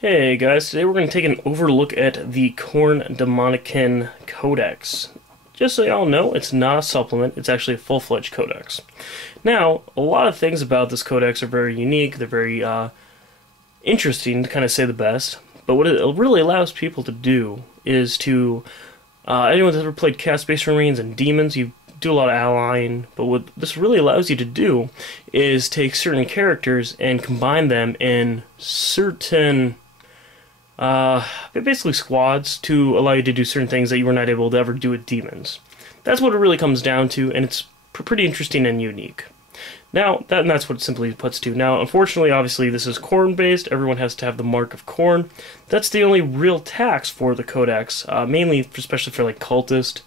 Hey guys, today we're going to take an overlook at the Khorne Daemonkin Codex. Just so y'all know, it's not a supplement, it's actually a full-fledged codex. Now, a lot of things about this codex are very unique, they're very interesting, to kind of say the best, but what it really allows people to do is to, anyone that's ever played Chaos Space Marines and Demons, you do a lot of allying, but what this really allows you to do is take certain characters and combine them in certain basically squads to allow you to do certain things that you were not able to ever do with demons. That's what it really comes down to, and it's pretty interesting and unique. Now, that's what it simply puts to. Now, unfortunately, obviously, this is Khorne-based. Everyone has to have the mark of Khorne. That's the only real tax for the Codex, mainly, especially for, like, cultist.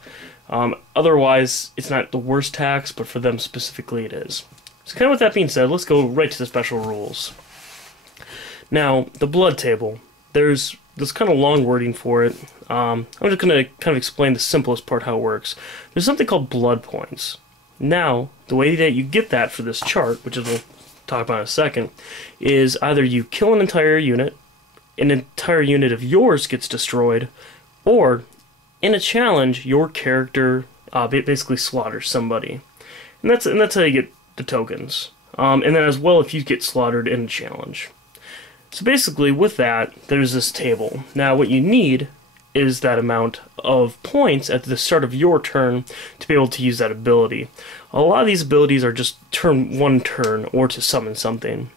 Otherwise, it's not the worst tax, but for them specifically it is. So kind of with that being said, let's go right to the special rules. Now, the blood table. There's this kind of long wording for it. I'm just going to kind of explain the simplest part how it works. There's something called blood points. Now, the way that you get that for this chart, which we'll talk about in a second, is either you kill an entire unit of yours gets destroyed, or in a challenge, your character basically slaughters somebody. And that's how you get the tokens. And then as well, if you get slaughtered in a challenge. So basically, with that, there's this table. Now, what you need is that amount of points at the start of your turn to be able to use that ability. A lot of these abilities are just one turn, or to summon something.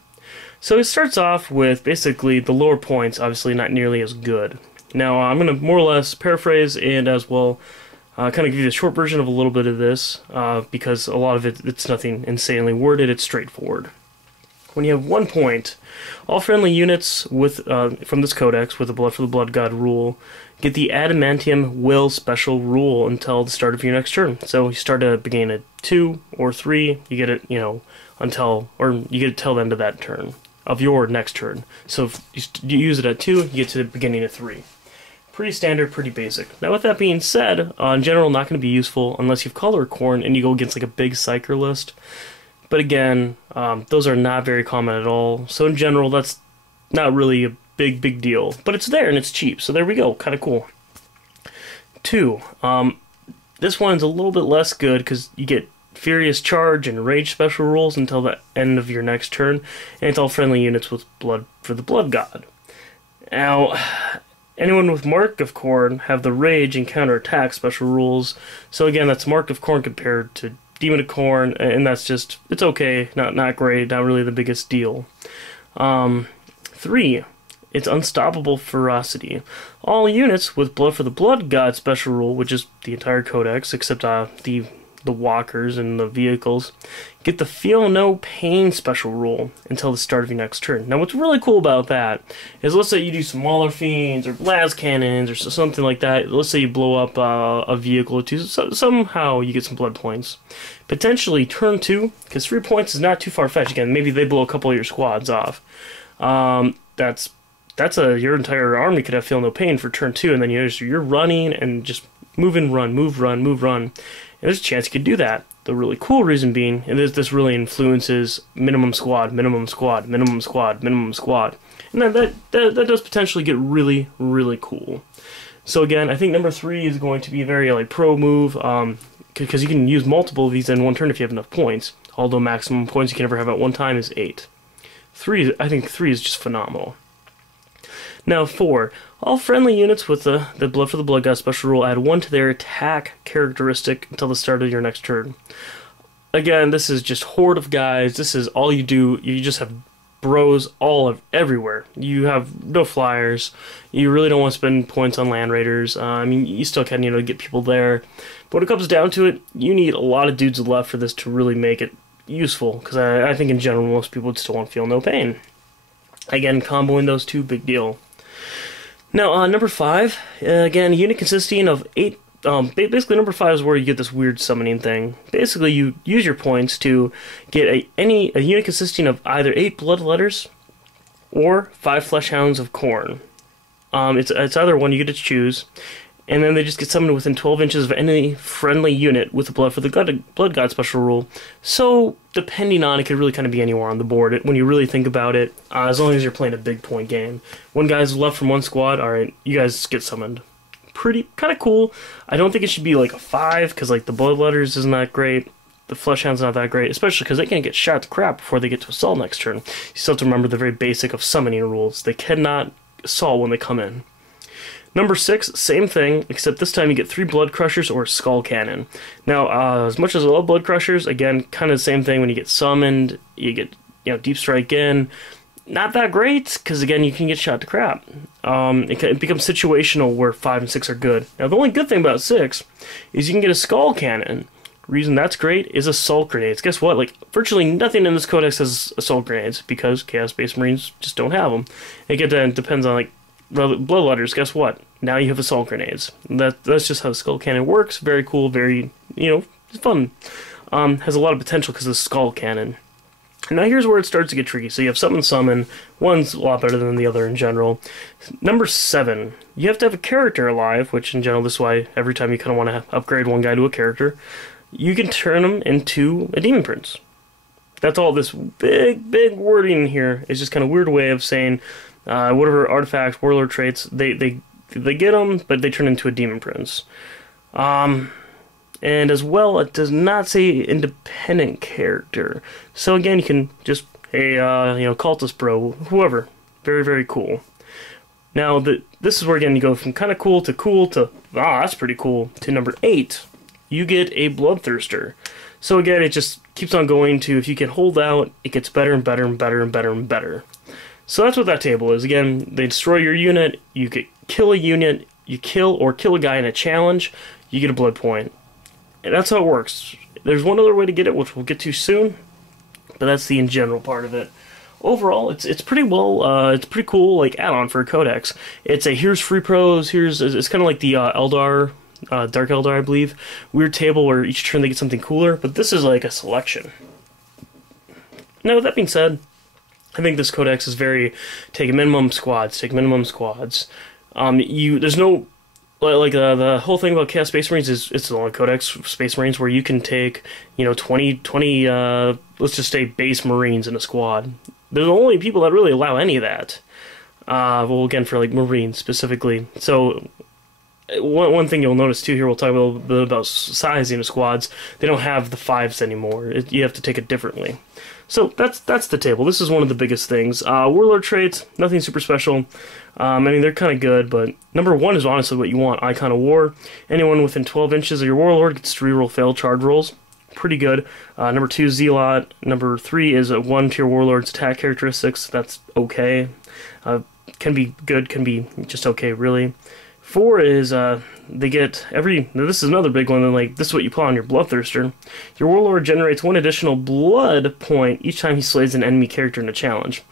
So it starts off with basically the lower points, obviously not nearly as good. Now, I'm going to more or less paraphrase and as well kind of give you the short version of a little bit of this, because a lot of it's nothing insanely worded, it's straightforward. When you have 1 point, all friendly units with from this codex with the Blood for the Blood God rule get the Adamantium Will special rule until the start of your next turn. So you start at the beginning at 2 or 3, you get it, until the end of that turn, of your next turn. So if you use it at 2, you get to the beginning of 3. Pretty standard, pretty basic. Now with that being said, in general not going to be useful unless you've Color Khorne and you go against like a big Psyker list. But again, those are not very common at all. So in general, that's not really a big deal. But it's there and it's cheap. So there we go. Kind of cool. 2. This one's a little bit less good because you get Furious Charge and Rage special rules until the end of your next turn. And it's all friendly units with Blood for the Blood God. Now, anyone with Mark of Khorne have the Rage and Counterattack special rules. So again, that's Mark of Khorne compared to Demon of Khorne, and that's just, it's okay, not great, not really the biggest deal. 3, it's Unstoppable Ferocity. All units with Blood for the Blood God special rule, which is the entire codex, except the walkers and the vehicles, get the Feel No Pain special rule until the start of your next turn. Now what's really cool about that is, let's say you do smaller fiends or las cannons or something like that. Let's say you blow up a vehicle or two, so somehow you get some blood points. Potentially turn 2, because 3 points is not too far-fetched. Again, maybe they blow a couple of your squads off. Your entire army could have Feel No Pain for turn 2, and then you're running and just move and run, move, run, move, run. And there's a chance you could do that. The really cool reason being, and this really influences minimum squad, minimum squad, minimum squad, minimum squad. And that does potentially get really, really cool. So again, I think number 3 is going to be a very like pro move, because you can use multiple of these in one turn if you have enough points. Although maximum points you can ever have at one time is 8. I think 3 is just phenomenal. Now 4, all friendly units with the Blood for the Blood God special rule add 1 to their attack characteristic until the start of your next turn. Again, this is just horde of guys. This is all you do. You just have bros everywhere. You have no flyers. You really don't want to spend points on land raiders. I mean, you still can, get people there. But when it comes down to it, you need a lot of dudes left for this to really make it useful. Because I think in general, most people would still want to Feel No Pain. Again, comboing those two, big deal. Now, number 5, again, a unit consisting of 8, basically number 5 is where you get this weird summoning thing. Basically, you use your points to get a unit consisting of either 8 Blood Letters or 5 Fleshhounds of Khorne. It's either one, you get to choose. and then they just get summoned within 12 inches of any friendly unit with the Blood for the Blood God special rule. So, depending on, it could really kind of be anywhere on the board when you really think about it, as long as you're playing a big point game. One guy's left from one squad, alright, you guys get summoned. Pretty, kind of cool. I don't think it should be like a 5, because like the Bloodletters isn't that great. The Fleshhound's not that great, especially because they can't get shot to crap before they get to assault next turn. You still have to remember the very basic of summoning rules. They cannot assault when they come in. Number 6, same thing, except this time you get 3 Blood Crushers or a Skull Cannon. Now, as much as I love Blood Crushers, again, kind of the same thing. When you get summoned, you get, Deep Strike in. Not that great, because again, you can get shot to crap. It becomes situational where 5 and 6 are good. Now, the only good thing about 6 is you can get a Skull Cannon. Reason that's great is assault grenades. Guess what? Like, virtually nothing in this codex has assault grenades, because Chaos Space Marines just don't have them. It depends on, like, Bloodletters. Guess what? Now you have assault grenades. That's just how the Skull Cannon works. Very cool, very, fun. Has a lot of potential because of the Skull Cannon. Now here's where it starts to get tricky. So you have summon. One's a lot better than the other in general. Number 7, you have to have a character alive, which in general, this is why every time you kind of want to upgrade one guy to a character, you can turn them into a Demon Prince. That's all this big wording here is just kind of a weird way of saying whatever artifacts, warlord traits, they get them, but they turn into a Demon Prince. And as well, it does not say independent character. So again, you can just, hey, cultist bro, whoever. Very, very cool. Now, this is where, again, you go from kind of cool to, that's pretty cool, to number 8. You get a Bloodthirster. So again, it just keeps on going to, if you can hold out, it gets better and better and better and better and better. So that's what that table is. Again, they destroy your unit, you kill a unit, you kill a guy in a challenge, you get a blood point. And that's how it works. There's one other way to get it, which we'll get to soon, but that's the in general part of it. Overall, it's pretty well, it's pretty cool, like, add-on for a codex. It's a here's free pros, it's kind of like the Eldar, Dark Eldar, I believe. Weird table where each turn they get something cooler, but this is like a selection. Now, with that being said, I think this codex is very, take minimum squads. There's no, like, the whole thing about Chaos Space Marines is, it's the only Codex Space Marines where you can take, 20, let's just say base Marines in a squad. They're the only people that really allow any of that. Well, again, for, like, Marines specifically. So, one thing you'll notice, too, here we'll talk a little bit about sizing of squads. They don't have the 5s anymore. You have to take it differently. So, that's the table. This is one of the biggest things. Warlord traits, nothing super special. I mean, they're kind of good, but number 1 is honestly what you want. Icon of War. Anyone within 12 inches of your Warlord gets to reroll failed charge rolls. Pretty good. Number 2 is Zealot. Number 3 is a 1 to your Warlord's attack characteristics. That's okay. Can be good, can be just okay, really. 4 is, they get this is another big one, and like, this is what you put on your Bloodthirster. Your Warlord generates 1 additional blood point each time he slays an enemy character in a challenge.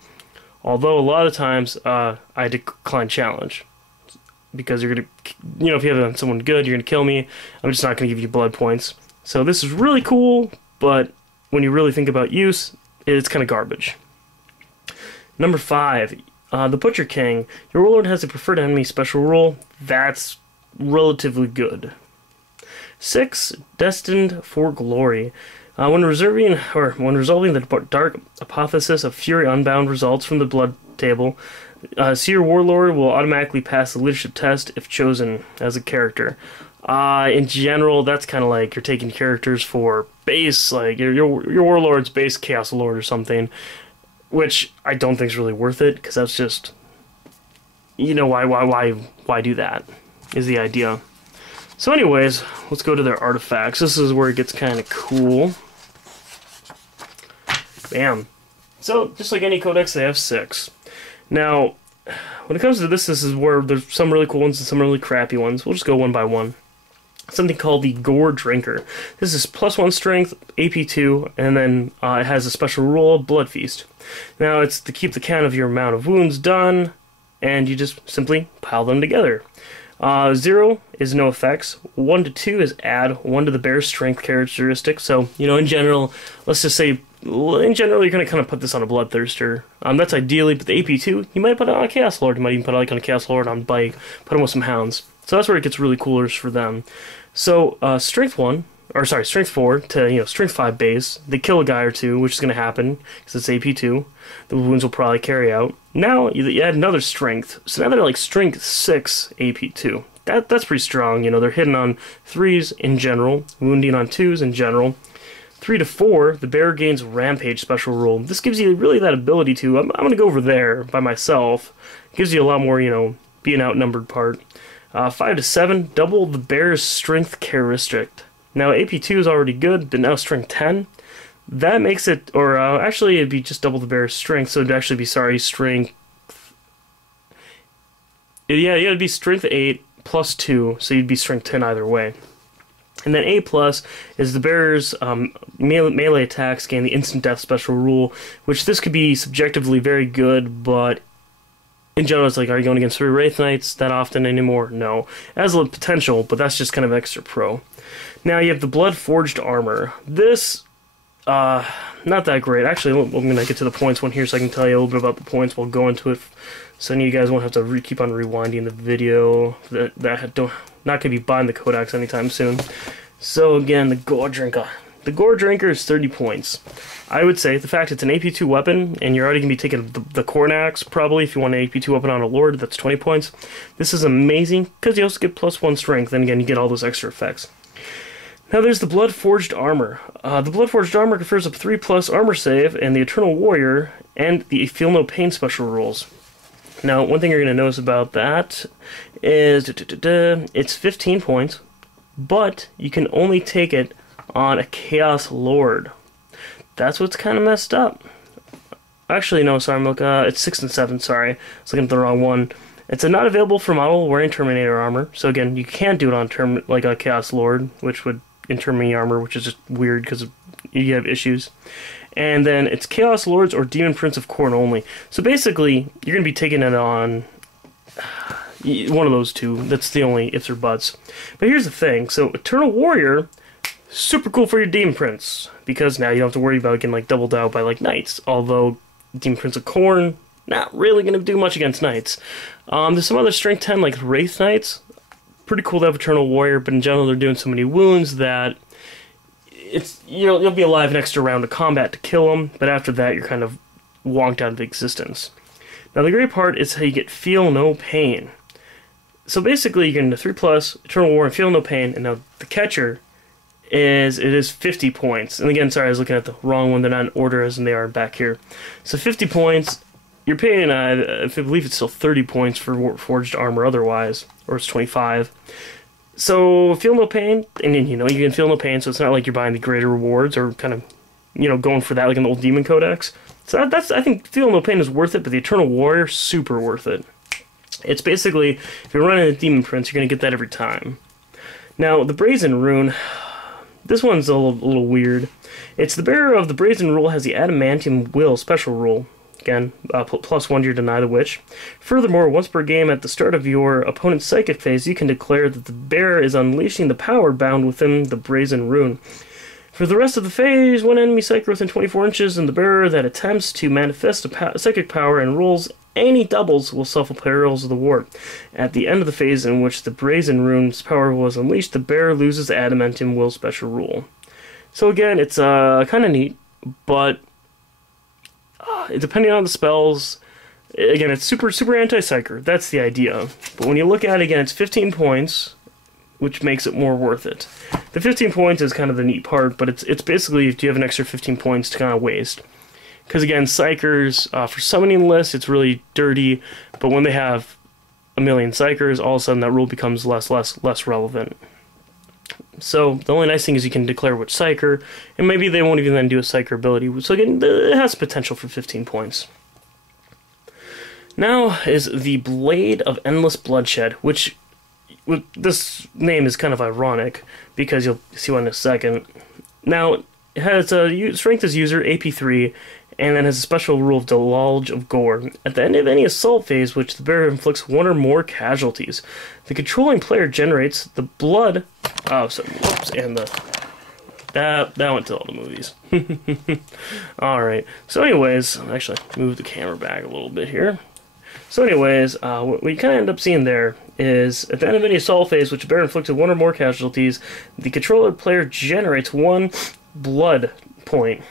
Although, a lot of times, I decline challenge. Because you're gonna, if you have someone good, you're gonna kill me. I'm just not gonna give you blood points. So this is really cool, but when you really think about use, it's kind of garbage. Number 5, the Butcher King. Your Warlord has a preferred enemy special rule. That's relatively good. 6, Destined for Glory. When resolving the Dark Hypothesis of Fury Unbound results from the Blood table, Seer Warlord will automatically pass the leadership test if chosen as a character. In general, that's kind of like you're taking characters for base, like your Warlord's base Chaos Lord or something, which I don't think is really worth it, because that's just, why do that, is the idea. So anyways, let's go to their artifacts. This is where it gets kind of cool. Bam. So, just like any codex, they have 6. Now, when it comes to this is where there's some really cool ones and some really crappy ones. We'll just go one by one. Something called the Gore Drinker. This is +1 strength, AP 2, and then it has a special rule, Blood Feast. Now, it's to keep the count of your amount of wounds done, and you just simply pile them together. 0 is no effects. 1 to 2 is add 1 to the bear's strength characteristic. So, in general, let's just say in general, you're going to kind of put this on a Bloodthirster. That's ideally, but the AP2, you might put it on a Chaos Lord. You might even put it like on a Chaos Lord on bike, put him with some Hounds. So that's where it gets really coolers for them. So, Strength 4 to, Strength 5 base. They kill a guy or two, which is going to happen, because it's AP2. The wounds will probably carry out. Now, you add another Strength. So now they're like Strength 6 AP2. That's pretty strong, they're hitting on 3s in general, wounding on 2s in general. 3 to 4, the bear gains Rampage special rule. This gives you really that ability to, I'm going to go over there by myself. It gives you a lot more, being outnumbered part. 5 to 7, double the bear's strength characteristic. Now AP2 is already good, but now strength 10. That makes it, or actually it'd be just double the bear's strength, so it'd actually be, strength... Yeah, it'd be strength 8 plus 2, so you'd be strength 10 either way. And then A plus is the bear's melee attacks gain the instant death special rule, which this could be subjectively very good, but in general it's like, are you going against 3 Wraith Knights that often anymore? No. It has a potential, but that's just kind of extra pro. Now you have the Blood Forged Armor. This, not that great. Actually, I'm going to get to the points one here so I can tell you a little bit about the points while going to it. So you guys won't have to keep on rewinding the video. Not going to be buying the Codex anytime soon. So again, the Gore Drinker. The Gore Drinker is 30 points. I would say the fact it's an AP2 weapon, and you're already going to be taking the Khorne Axe, probably, if you want an AP2 weapon on a Lord, that's 20 points. This is amazing, because you also get +1 strength, and again, you get all those extra effects. Now there's the Blood Forged Armor. The Blood Forged Armor confers a 3+ armor save, and the Eternal Warrior, and the Feel No Pain special rules. Now, one thing you're going to notice about that is it's 15 points, but you can only take it on a Chaos Lord. That's what's kind of messed up. Actually, no, sorry, I'm looking, it's 6 and 7, sorry. I was looking at the wrong one. It's not available for model wearing Terminator armor, so again, you can't do it on like a Chaos Lord, which would in Terminator armor, which is just weird because you have issues. And then it's Chaos Lords or Demon Prince of Khorne only. So basically, you're going to be taking it on one of those two. That's the only ifs or buts. But here's the thing. So Eternal Warrior, super cool for your Demon Prince, because now you don't have to worry about getting like doubled out by like Knights. Although Demon Prince of Khorne, not really going to do much against Knights. There's some other Strength 10 like Wraith Knights. Pretty cool to have Eternal Warrior, but in general they're doing so many wounds that you'll be alive an extra round of combat to kill them, but after that you're kind of wonked out of existence. Now the great part is how you get Feel No Pain. So basically you get into 3+, Eternal War, and Feel No Pain, and now the catcher is 50 points. And again, sorry, I was looking at the wrong one, they're not in order as they are back here. So 50 points, you're paying, I believe it's still 30 points for Forged Armor otherwise, or it's 25. So, Feel No Pain, and then, you can Feel No Pain, so it's not like you're buying the greater rewards or kind of, going for that like an old Demon Codex. So I think Feel No Pain is worth it, but the Eternal Warrior, super worth it. It's basically, if you're running a Demon Prince, you're going to get that every time. Now, the Brazen Rune, this one's a little weird. It's the bearer of the Brazen Rule has the Adamantium Will special rule. Again, +1 to deny the witch. Furthermore, once per game at the start of your opponent's psychic phase, you can declare that the bearer is unleashing the power bound within the Brazen Rune. For the rest of the phase, one enemy psychic within 24 inches and the bearer that attempts to manifest a psychic power and rolls any doubles will suffer perils of the ward. At the end of the phase in which the Brazen Rune's power was unleashed, the bearer loses the Adamantium Will special rule. So again, it's kind of neat, but depending on the spells, again, it's super anti-psyker. That's the idea. But when you look at it again, it's 15 points, which makes it more worth it. The 15 points is kind of the neat part, but it's basically if you have an extra 15 points to kind of waste. Because again, psychers, for summoning lists, it's really dirty, but when they have a million psychers, all of a sudden that rule becomes less relevant. So the only nice thing is you can declare which psyker, and maybe they won't even then do a psyker ability. So again, it has potential for 15 points. Now is the Blade of Endless Bloodshed, which this name is kind of ironic because you'll see one in a second. Now it has a strength as user AP3, and then has a special rule of Deluge of Gore. At the end of any assault phase, which the bearer inflicts one or more casualties, the controlling player generates the blood. Oh, so whoops, and the That went to all the movies. Alright, so anyways, actually, move the camera back a little bit here. So anyways, what you kind of end up seeing there is, at the end of any assault phase, which bear inflicted one or more casualties, the controller player generates 1 blood point.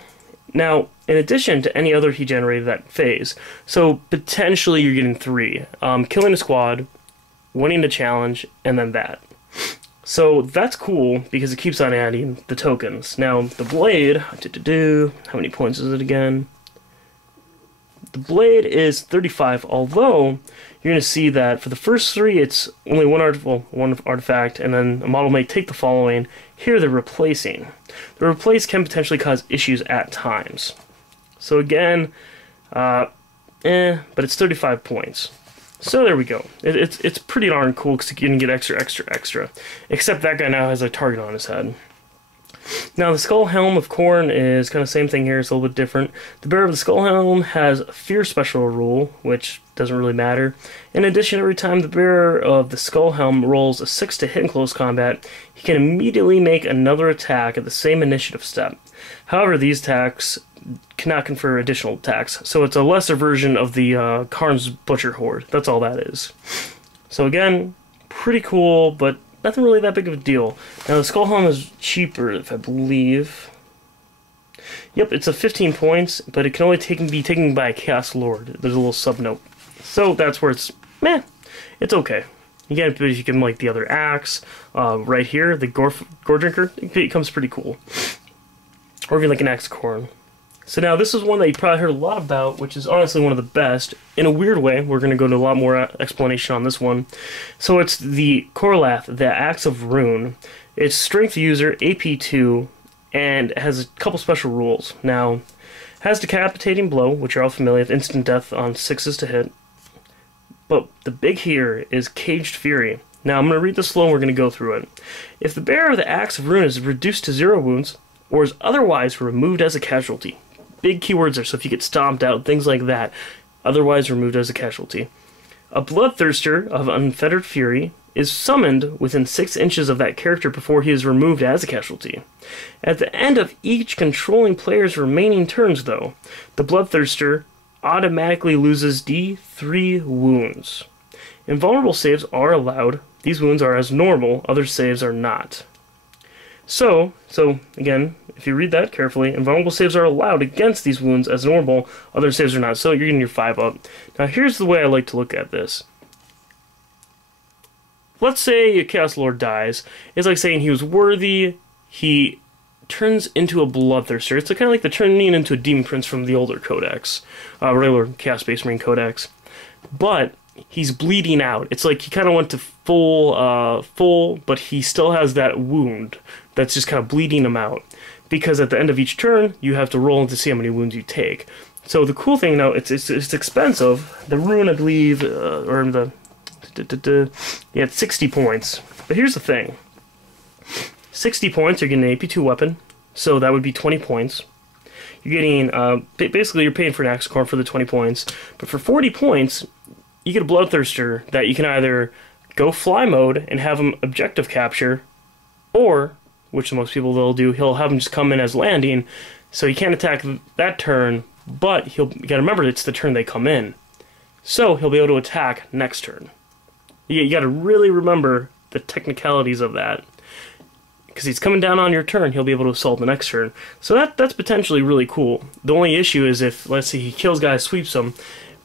Now, in addition to any other he generated that phase, so potentially you're getting 3. Killing a squad, winning the challenge, and then that. So that's cool because it keeps on adding the tokens. Now, the blade, how many points is it again? The blade is 35, although you're going to see that for the first 3, it's only one artifact, and then a model may take the following. Here they're replacing. The replace can potentially cause issues at times. So again, but it's 35 points. So there we go. It's pretty darn cool because you can get extra. Except that guy now has a target on his head. Now, the Skull Helm of Khorne is kind of the same thing here. It's a little bit different. The bearer of the Skull Helm has a Fear special rule, which doesn't really matter. In addition, every time the bearer of the Skull Helm rolls a 6 to hit in close combat, he can immediately make another attack at the same initiative step. However, these attacks cannot confer additional attacks, so it's a lesser version of the Khorne's Butcher Horde. That's all that is. So again, pretty cool, but nothing really that big of a deal. Now, the Skull Helm is cheaper, if I believe. Yep, it's a 15 points, but it can only be taken by a Chaos Lord. There's a little sub-note. So that's where it's, meh, it's okay. Again, if you can like the other axe, right here, the Gore Drinker, it comes pretty cool. Or even like an Axe Khorne. So now this is one that you probably heard a lot about, which is honestly one of the best. In a weird way, we're going to go into a lot more explanation on this one. So it's the Korlath, the Axe of Rune. It's Strength User, AP 2, and has a couple special rules. Now, has Decapitating Blow, which you're all familiar with, instant death on 6s to hit. But the big here is Caged Fury. Now, I'm going to read this slow and we're going to go through it. If the bearer of the Axe of Rune is reduced to 0 wounds, or is otherwise removed as a casualty. Big keywords there, so if you get stomped out, things like that. Otherwise removed as a casualty. A Bloodthirster of Unfettered Fury is summoned within 6 inches of that character before he is removed as a casualty. At the end of each controlling player's remaining turns, though, the Bloodthirster automatically loses D3 wounds. Invulnerable saves are allowed. These wounds are as normal, other saves are not. So again, if you read that carefully, invulnerable saves are allowed against these wounds as normal, other saves are not. So you're getting your 5 up. Now here's the way I like to look at this. Let's say a Chaos Lord dies. It's like saying he was worthy, he turns into a Bloodthirster. It's kind of like the turning into a Demon Prince from the older Codex, regular Chaos Space Marine Codex. But he's bleeding out. It's like he kind of went to full, but he still has that wound that's just kind of bleeding him out. Because at the end of each turn, you have to roll to see how many wounds you take. So the cool thing now, it's expensive. The rune, I believe, yeah, it's 60 points. But here's the thing. 60 points, you're getting an AP2 weapon, so that would be 20 points. You're getting, basically you're paying for an Axe Khorne for the 20 points. But for 40 points, you get a Bloodthirster that you can either go fly mode and have him objective capture, or, which most people will do, he'll have him just come in as landing, so he can't attack that turn, but you gotta remember it's the turn they come in. So he'll be able to attack next turn. You gotta really remember the technicalities of that. Because he's coming down on your turn, he'll be able to assault the next turn. So that's potentially really cool. The only issue is if, let's say, he kills guys, sweeps them,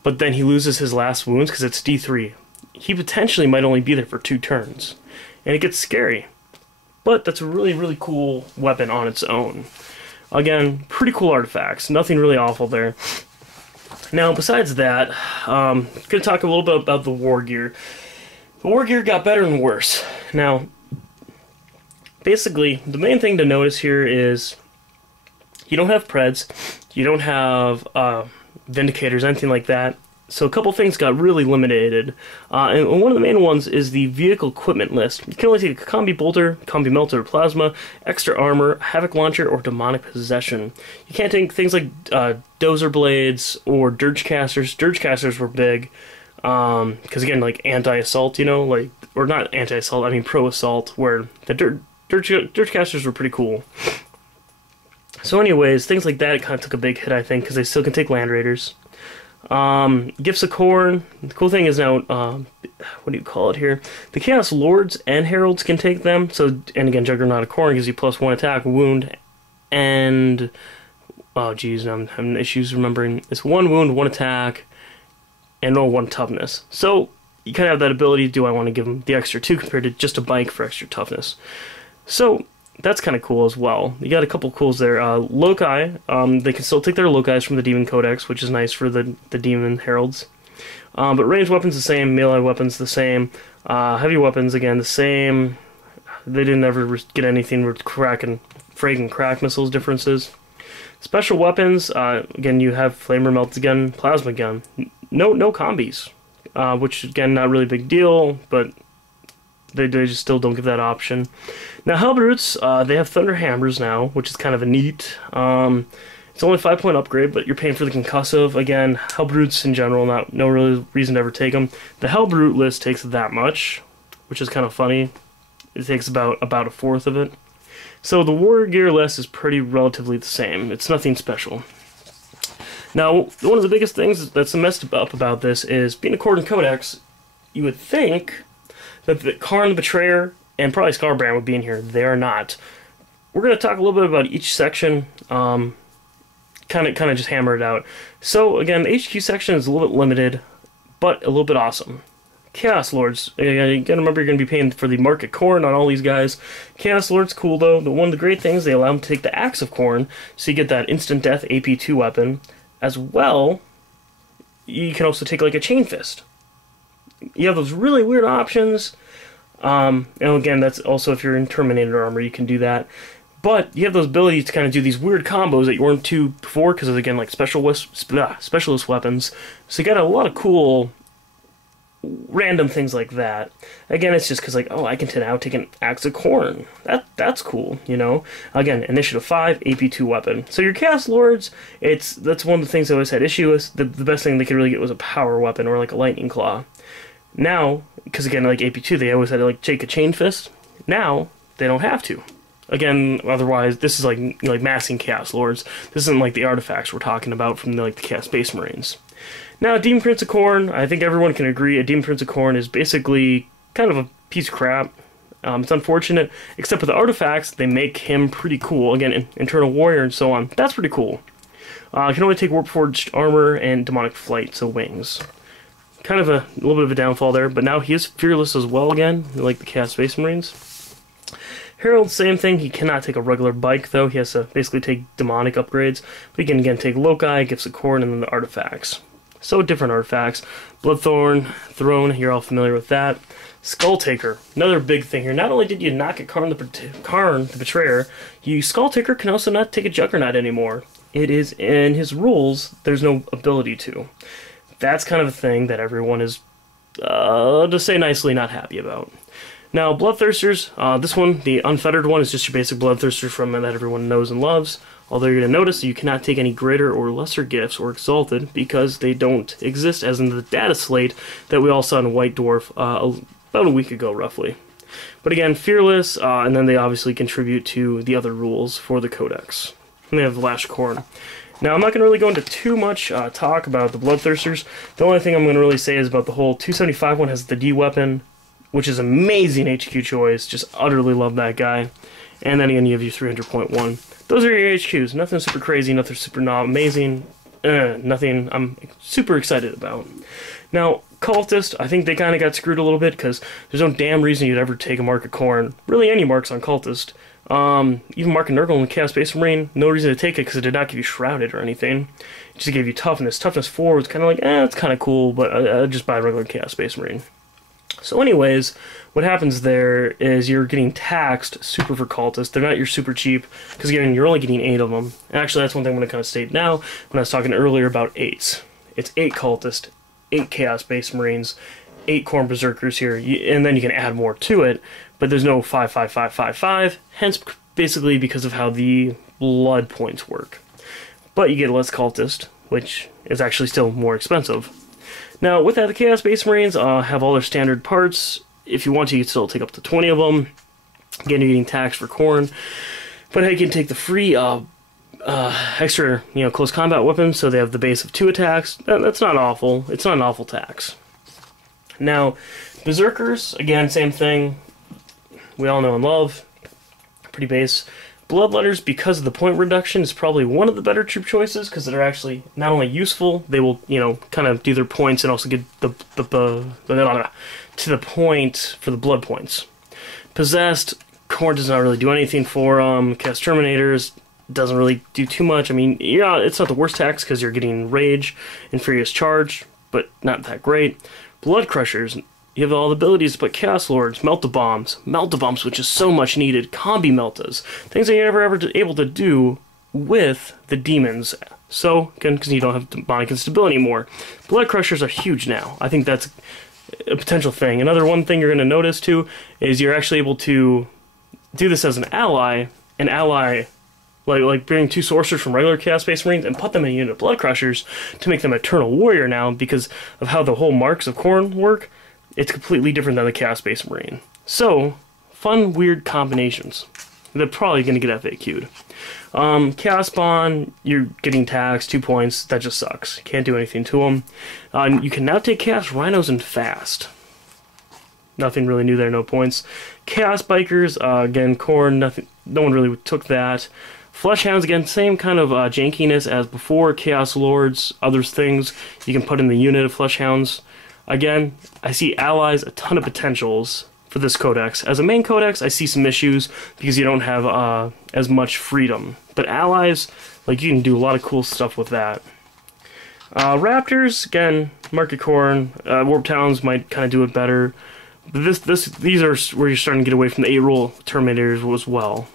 but then he loses his last wounds because it's D3. He potentially might only be there for 2 turns. And it gets scary. But that's a really, really cool weapon on its own. Again, pretty cool artifacts. Nothing really awful there. Now, besides that, I'm going to talk a little bit about the war gear. The war gear got better and worse. Now, basically, the main thing to notice here is you don't have Preds, you don't have Vindicators, anything like that. So a couple things got really limited, and one of the main ones is the vehicle equipment list. You can only take a Combi Bolter, Combi Melter, Plasma, Extra Armor, Havoc Launcher, or Demonic Possession. You can't take things like Dozer Blades or Dirge Casters. Dirge Casters were big, because again, like anti-assault, you know, like, or not anti-assault, I mean pro-assault, where the Dirge Casters were pretty cool. So anyways, things like that kind of took a big hit, I think, because they still can take Land Raiders. Gifts of Khorne. The cool thing is now, what do you call it here? The Chaos Lords and Heralds can take them. So, and again, Juggernaut of Khorne gives you +1 attack, wound, and oh geez, I'm having issues remembering. It's 1 wound, 1 attack, and 1 toughness. So you kind of have that ability. Do I want to give them the extra 2 compared to just a bike for extra toughness? So that's kind of cool as well. You got a couple cools there. Loci, they can still take their Locais from the Demon Codex, which is nice for the Demon Heralds. But ranged weapons the same, melee weapons the same, heavy weapons again the same. They didn't ever get anything with frag and crack missiles differences. Special weapons, again you have Flamer, Melts Gun, Plasma Gun. No combis, which again not really a big deal, but they just still don't give that option. Now Hellbrutes, they have Thunder Hammers now, which is kind of a neat. It's only a 5-point upgrade, but you're paying for the concussive. Again, Hellbrutes in general, no really reason to ever take them. The Hellbrute list takes that much, which is kind of funny. It takes about a fourth of it. So the War Gear list is pretty relatively the same. It's nothing special. Now, one of the biggest things that's messed up about this is, being a Khorne Codex, you would think that the Khorne the Betrayer and probably Scarbrand would be in here. They are not. We're going to talk a little bit about each section, kind of just hammer it out. So again, the HQ section is a little bit limited, but a little bit awesome. Chaos Lords, you gotta remember you're going to be paying for the Market Khorne on all these guys. Chaos Lords, cool though. One of the great things, they allow them to take the Axe of Khorne, so you get that instant death AP2 weapon. As well, you can also take like a Chain Fist. You have those really weird options. And again, that's also if you're in Terminator armor, you can do that. But you have those abilities to kind of do these weird combos that you weren't to before, because of, again, like specialist weapons. So you got a lot of cool random things like that. Again, it's just because, like, oh, I can now take an Axe of Khorne. That's cool, you know? Again, Initiative 5, AP2 weapon. So your Chaos Lords, that's one of the things I always had issue with. The best thing they could really get was a power weapon, or like a Lightning Claw. Now, because again, like AP2, they always had to like take a Chain Fist. Now, they don't have to. Again, otherwise, this is like massing Chaos Lords. This isn't like the artifacts we're talking about from the Chaos Space Marines. Now, Demon Prince of Khorne, I think everyone can agree, a Demon Prince of Khorne is basically kind of a piece of crap. It's unfortunate, except for the artifacts, they make him pretty cool. Again, Internal Warrior and so on. That's pretty cool. Can only take Warpforged Armor and Demonic Flight, so wings. Kind of a little bit of a downfall there, but now he is fearless as well again, like the Chaos Space Marines. Herald, same thing. He cannot take a regular bike, though. He has to basically take demonic upgrades. But he can, again, take Loci, Gifts of Khorne, and then the artifacts. So different artifacts. Bloodthorn, Throne, you're all familiar with that. Skull Taker, another big thing here. Not only did you not get Khorne the Betrayer, Skull Taker can also not take a Juggernaut anymore. It is in his rules, there's no ability to. That's kind of a thing that everyone is, to say nicely, not happy about. Now, Bloodthirsters, this one, the Unfettered one, is just your basic Bloodthirster from that everyone knows and loves. Although you're going to notice that you cannot take any greater or lesser gifts or exalted because they don't exist, as in the data slate that we all saw in White Dwarf about a week ago, roughly. But again, fearless, and then they obviously contribute to the other rules for the Codex. And they have Lash Khorne. Now, I'm not going to really go into too much talk about the Bloodthirsters. The only thing I'm going to really say is about the whole 275 one has the D weapon, which is amazing HQ choice. Just utterly love that guy. And then again, you have your 300.1. Those are your HQs. Nothing super crazy, nothing super not amazing. Nothing I'm super excited about. Now, Cultist, I think they kind of got screwed a little bit because there's no damn reason you'd ever take a Mark of Khorne. Really, any marks on Cultist. Even Mark of Nurgle and Chaos Space Marine, no reason to take it because it did not give you Shrouded or anything. It just gave you Toughness. Toughness 4 was kind of like, it's kind of cool, but I'd just buy a regular Chaos Space Marine. So anyways, what happens there is you're getting taxed super for Cultists. They're not your super cheap, because again, you're only getting 8 of them. And actually, that's one thing I'm going to kind of state now, when I was talking earlier about 8s. It's 8 Cultists, 8 Chaos Space Marines, 8 Khorne Berserkers here, and then you can add more to it, but there's no 5, 5, 5, 5, 5, hence basically because of how the blood points work. But you get less Cultist, which is actually still more expensive. Now, with that, the Chaos Space Marines have all their standard parts. If you want to, you can still take up to 20 of them. Again, you're getting taxed for Khorne. But you can take the free extra, close combat weapons, so they have the base of 2 attacks. That's not awful. It's not an awful tax. Now, Berserkers, again, same thing. We all know and love. Pretty base. Bloodletters, because of the point reduction, is probably one of the better troop choices, because they're actually not only useful, they will, kind of do their points and also get to the point for the blood points. Possessed, Khorne does not really do anything for them. Cast Terminators doesn't really do too much. I mean, yeah, it's not the worst tax because you're getting Rage and Furious Charge, but not that great. Blood Crushers, you have all the abilities to put Chaos Lords, Melt-A-Bombs, which is so much needed, Combi Meltas, things that you're never ever able to do with the demons. So, again, because you don't have demonic instability anymore. Blood Crushers are huge now. I think that's a potential thing. Another one thing you're going to notice, too, is you're actually able to do this as an ally, like bring 2 sorcerers from regular Chaos Space Marines and put them in a unit of Blood Crushers to make them Eternal Warrior now, because of how the whole marks of Khorne work. It's completely different than the Chaos Space Marine. So, fun, weird combinations. They're probably going to get FAQ'd. Chaos Spawn, you're getting taxed, 2 points. That just sucks. Can't do anything to them. You can now take Chaos Rhinos and Fast. Nothing really new there, no points. Chaos Bikers, again, Khorne, nothing. No one really took that. Fleshhounds, again, same kind of jankiness as before. Chaos Lords, other things you can put in the unit of Fleshhounds. Again, I see allies a ton of potentials for this codex. As a main codex, I see some issues because you don't have as much freedom. But allies, you can do a lot of cool stuff with that. Raptors, again, Market Khorne, Warp Towns might kind of do it better. But these are where you're starting to get away from the 8-rule Terminators as well.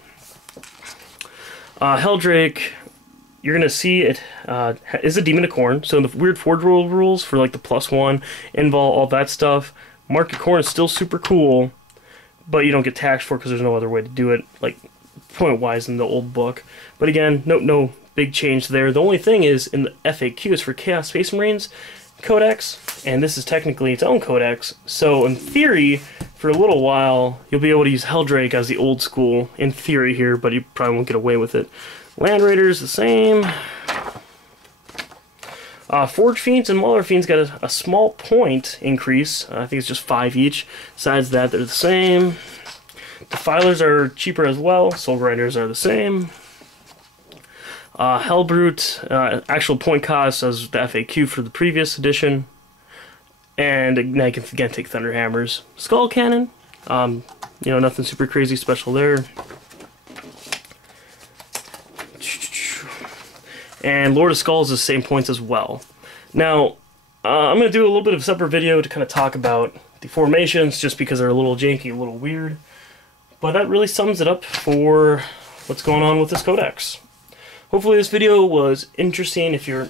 Helldrake, you're going to see it is a Demon of Khorne, so the weird Forge World rules for the +1, Invol, all that stuff. Market Khorne is still super cool, but you don't get taxed for it because there's no other way to do it, point-wise in the old book. But again, no big change there. The only thing is, in the FAQs for Chaos Space Marines Codex, and this is technically its own codex, so in theory, for a little while, you'll be able to use Helldrake as the old school, in theory here, but you probably won't get away with it. Land Raiders, the same. Forge Fiends and Mauler Fiends got a small point increase. I think it's just 5 each. Besides that, they're the same. Defilers are cheaper as well. Soul Grinders are the same. Hellbrute, actual point cost as the FAQ for the previous edition. And now you can again take Thunderhammers. Skull Cannon, nothing super crazy special there. And Lord of Skulls is the same points as well. Now, I'm going to do a little bit of a separate video to kind of talk about the formations, just because they're a little janky, a little weird. But that really sums it up for what's going on with this codex. Hopefully this video was interesting if you're